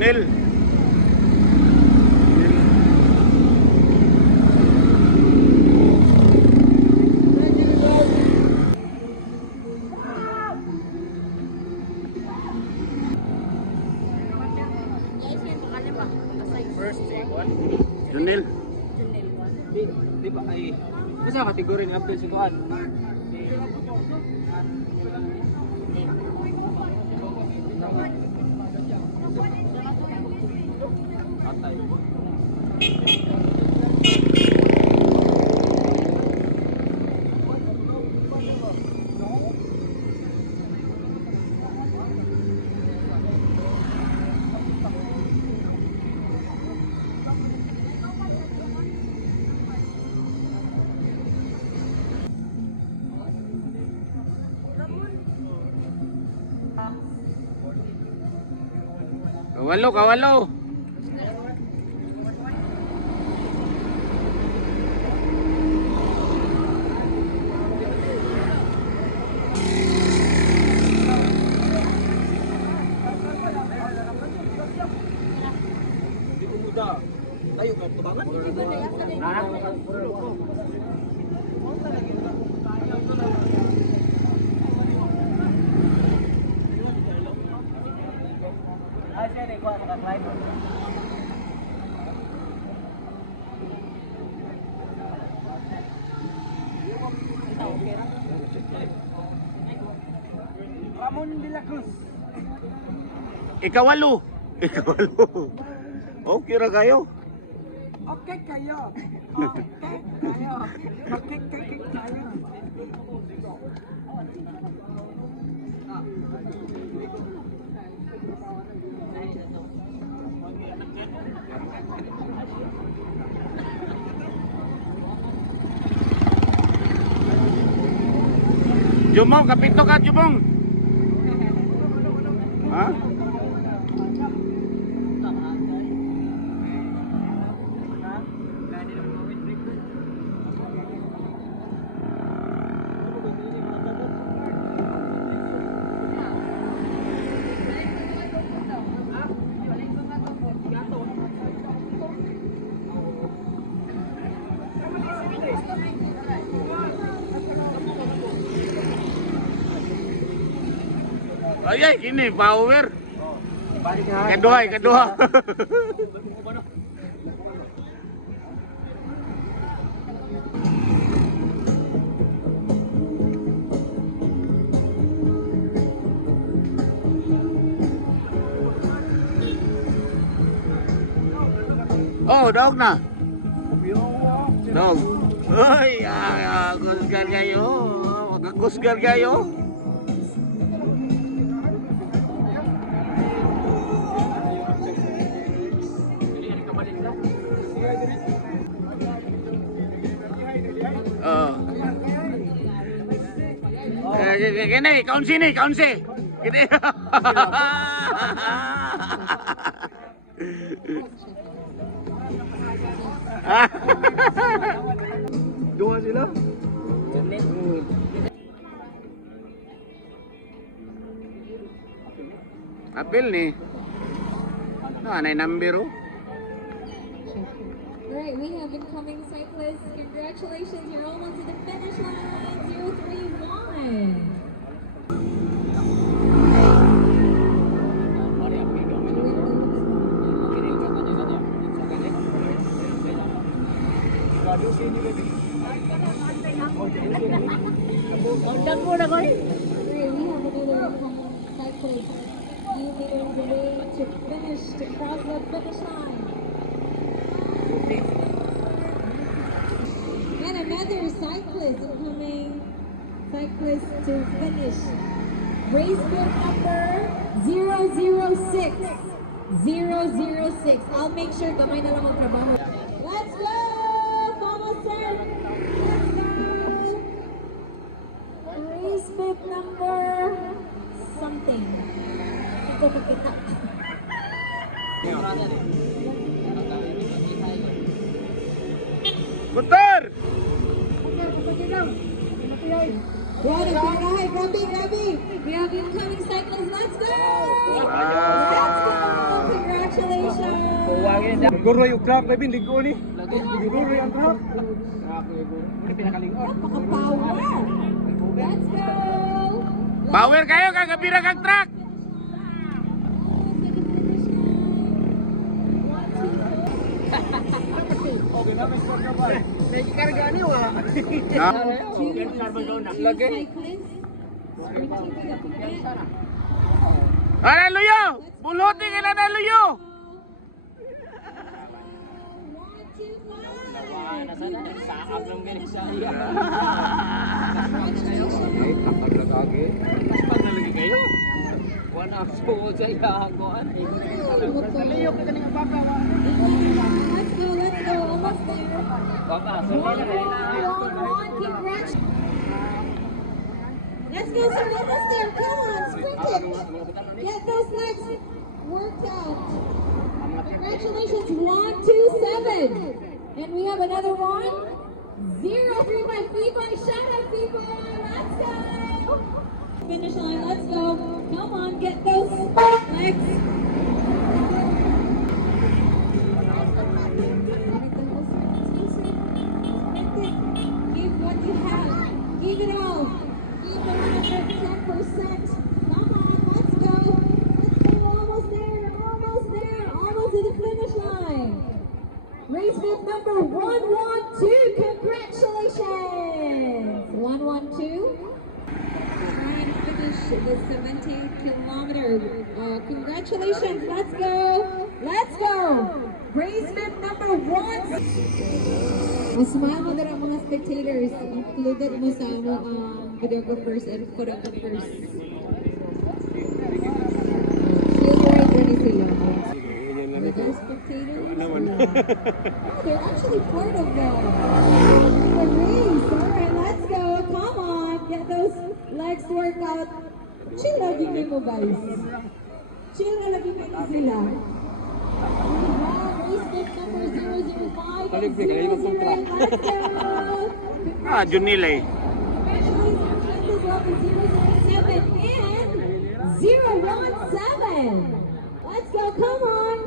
Junel. First one. Junel. Di ba ay sa kategory ni Abdul Sukuan? Atay. Kawalo, kawalo. Di umuda. Tayo ka tubangan. Ramon de la Cruz. Ikawalo. Ikawalo. Okay ra kayo. Okay kayo. Okay kayo. Okay kayo. Jumong, kapito ka, Jumong. Ha? Ay, ini power. Kedua, kedua. Oh, dog na. Dog. Ay, kusgar kayo. Kusgar kayo. Kene, kaunsi nih, kaunsi. Gini. Dua sila. Apil nih. Nah, anay number. Alright, we have incoming cyclists. Congratulations, you're almost to the finish line. 031. Alright, we have another incoming cyclist. You leading the way to finish, to cross the finish line. And another cyclist coming, cyclist to finish. Race book number 006. 006. I'll make sure gamay na lang ang trabaho. Let's go! Vamos, sir! Let's go! Race book number something. Hindi ko makita. Putar! Grabe, grabe. We have incoming cyclists. Let's go! Wow. Let's go! Congratulations! Guru yung truck, baby, ligo ni. Guru yung truck. Ini pinakalingon. Napaka-power! Let's go! Power kayo, kagabira kang truck. Okay na, may score ka ba? Nakikarga niyo ah. Lagay. Ano luyo? Buluti ka na luyo. Saab lang ganit sa iya. Ay, takag lang agi. Pag nalagi kayo. One hour so sa iya ako. Liyo ka ganing baka. Let's go. Almost there. Baka, Congrats. Let's go, sir. Almost there. Come on, sprint it. Get those legs worked out. Congratulations. 127. And we have another one. 0-3 by FIBA. Shout out FIBA. Let's go. Finish line. Let's go. Come on, get those legs. Give what you have. Give it all. Give 110%. Come on, let's go. Almost there. Almost to the finish line. Race with number 112. Congratulations. 112. Trying to finish the 17-kilometer. Congratulations. Let's go. Race with number 1. Masumama na ang mga spectators. Included mo sa videographers and photographers. Silverite ready sila. The spectators. They're actually part of the race. Alright, let's go. Come on. Get those legs worked out. Chill lagi mo guys. Chill na lagi mo sila. Race with number 005 and 008. Let's go. Ah, Junile. Congratulations as well to 007 and 017. Let's go, come on.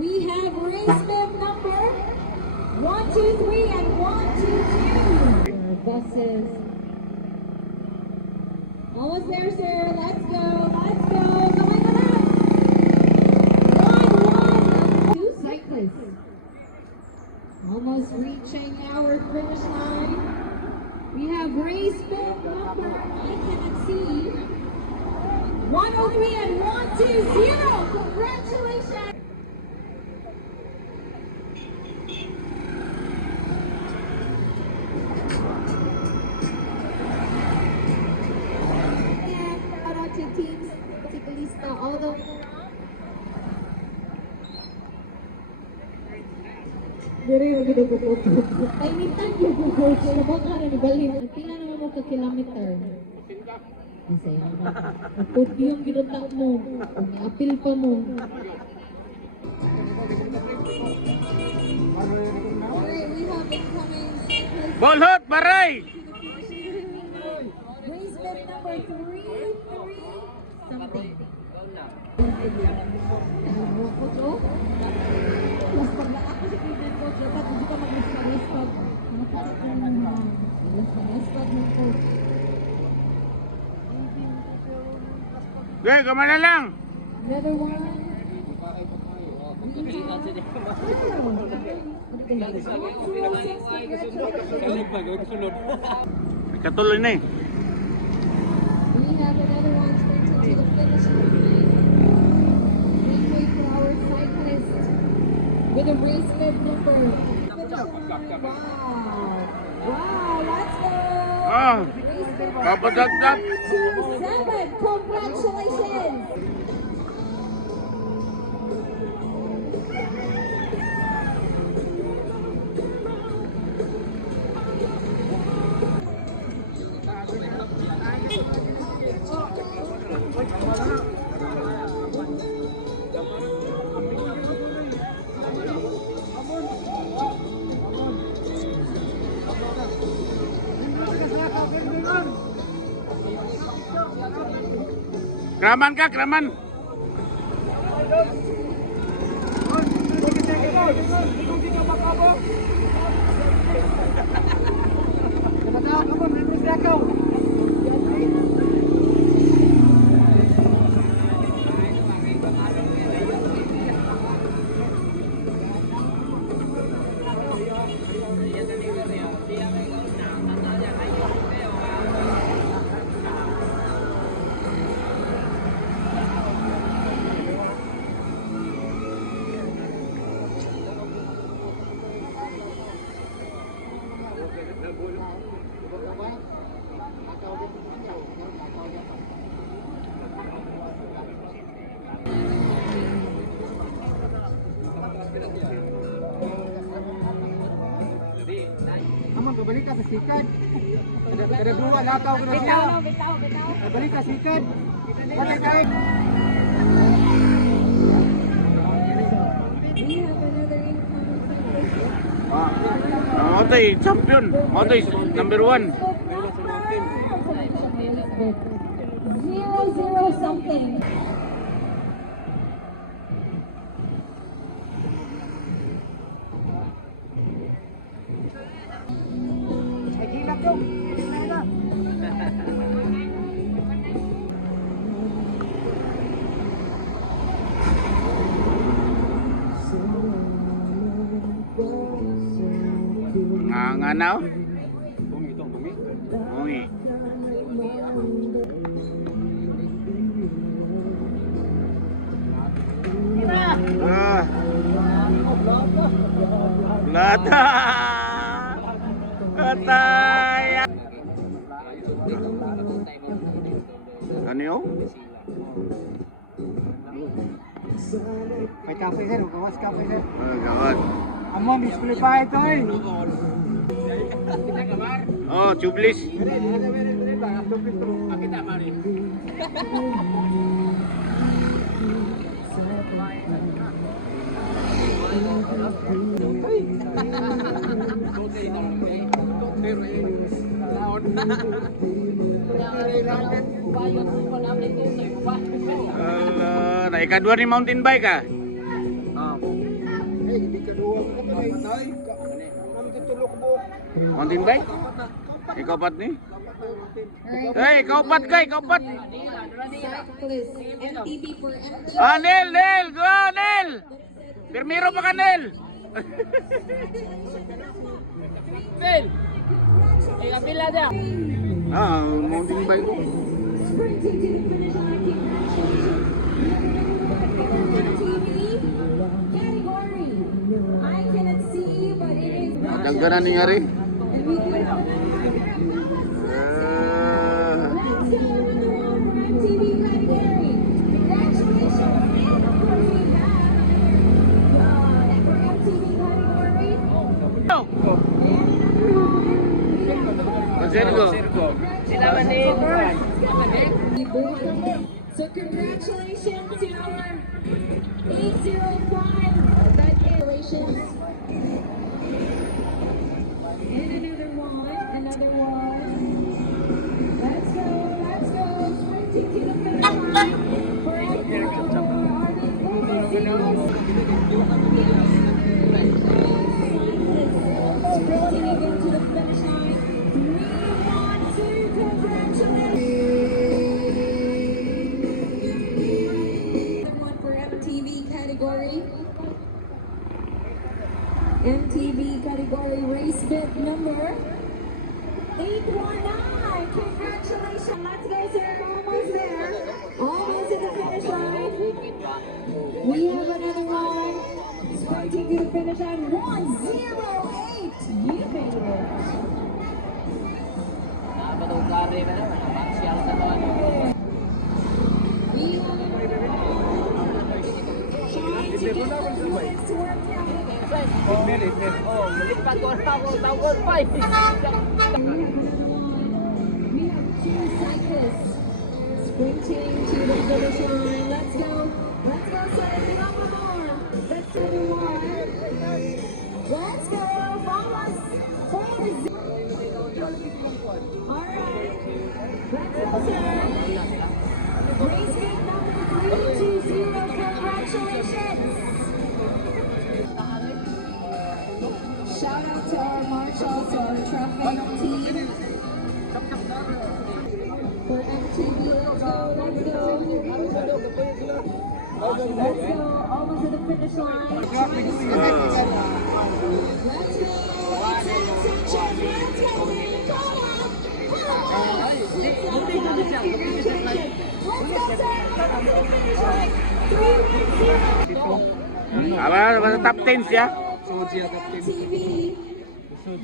We have race bib number 123 and 122. Buses. Almost there, sir. Let's go. Going on up. 2 cyclists. Almost reaching our finish line. We have race bib number, I cannot see, 103 and 120. Congratulations. And shout out to teams, Ciclista, all the Diri yung ginugugot. Ay, mintan yung gugot. Sabot ka na ni Balhin. Pila naman mo ka kilometer. Isa yan mo. Ang podium ginutak mo. Ang apil pa mo. Alright, we have incoming cyclists. Bolhot, baray. Race bib number 3 something. Mas pagla ako sa previous coach, dapat hindi ka mag-respag. Nakakita ko naman na. Respag ng coach. Okay, kumana lang. Another one. Katuloy na eh. We have another one sprinting to the finish line. Make way for our cyclist with a race bib number. Finish line. Wow, let's go. Ah, Race bib papadagdag. 227. Congratulations. Kraman ka, kraman. Amang babalik ka sa sikat. Kada dua lataw ko na siya. Babalik ka sikat. Balik ka. We have another incoming. Ako tayo, champion. Ako tayo, number 1. 0-0 something. Ay gilak yung. Nga now? Bungi. Ah. Lata. Atay. Ano yun? May kape sir, kawas kape sir. Gawad. Amon disqualify ito eh. Oh, tubeless. Naikadua ni mountain bike ah. Mountain bike? Ikaw pat ni? Hey, ikaw pat kay, ikaw pat. Cyclist. MTB for MTB. Ah, Nel, Nel, go, Nel. Pirmiro pa ka, Nel. Phil! Eh, kapila niya. Ah, mountain bike ko. Sprinting to the finish line. Congratulations. MTV category. I cannot see, but it is. Dagdagan nangyari. And we do have Let's go, another one for MTV category. Congratulations. And of course we have for MTV category. Circo. Sila man din. So congratulations to our 805 congratulations. And another one. Let's go. Sprinting to the finish line for sprinting again to the finish line. We want to congratulate. One for MTV category. MTV category race bib number 819. Congratulations. Let's go, sir. Almost there. Almost at the finish line. We have another one. Sprinting to the finish line. 108. You made it. Patugari na naman. Paksial sa mga ano. We have trying to get the next workout. Oh, malipat ko na ako. Tawag pa eh. We have another one. We have two cyclists sprinting to the finish line. Let's go, sir. One more. Let's do the one. Let's go. Vamos. All right. Let's go, sir. Race shout out to our marshals, our traffic team. For MTV, let's go, let's go. Let's go, almost to the finish line. Let's go. Apa sa top 10 siya? TV. Sa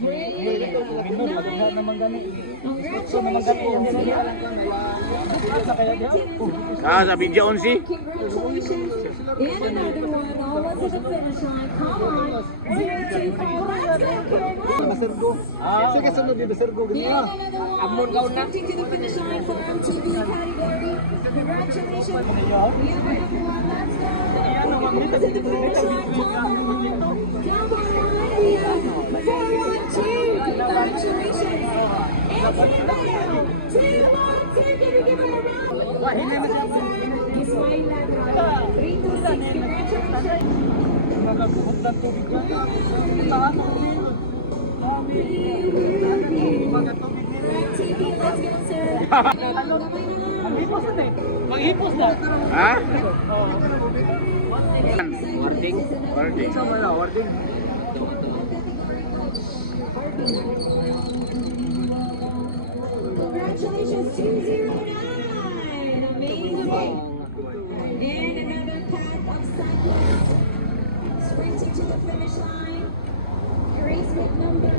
video 11. Congratulations. And another one, almost to the finish line. Come on. 024. Let's go, Karen. Basergo. Sige, sunod yung Basergo. And another one. Sprinting to the finish line for MTV category. Congratulations. We have another one. Let's go. Almost to the finish line. Come on. Down the line. We have 412. Congratulations. And final. 2 more. Can you give her a round? Ismail Lagra. 326. Congratulations. TV, let's go, sir. Maghipos na. Ha? Warding. Warding. Warding. Congratulations, 209. Amazing. And another pack of cyclists sprinting to the finish line. Race with number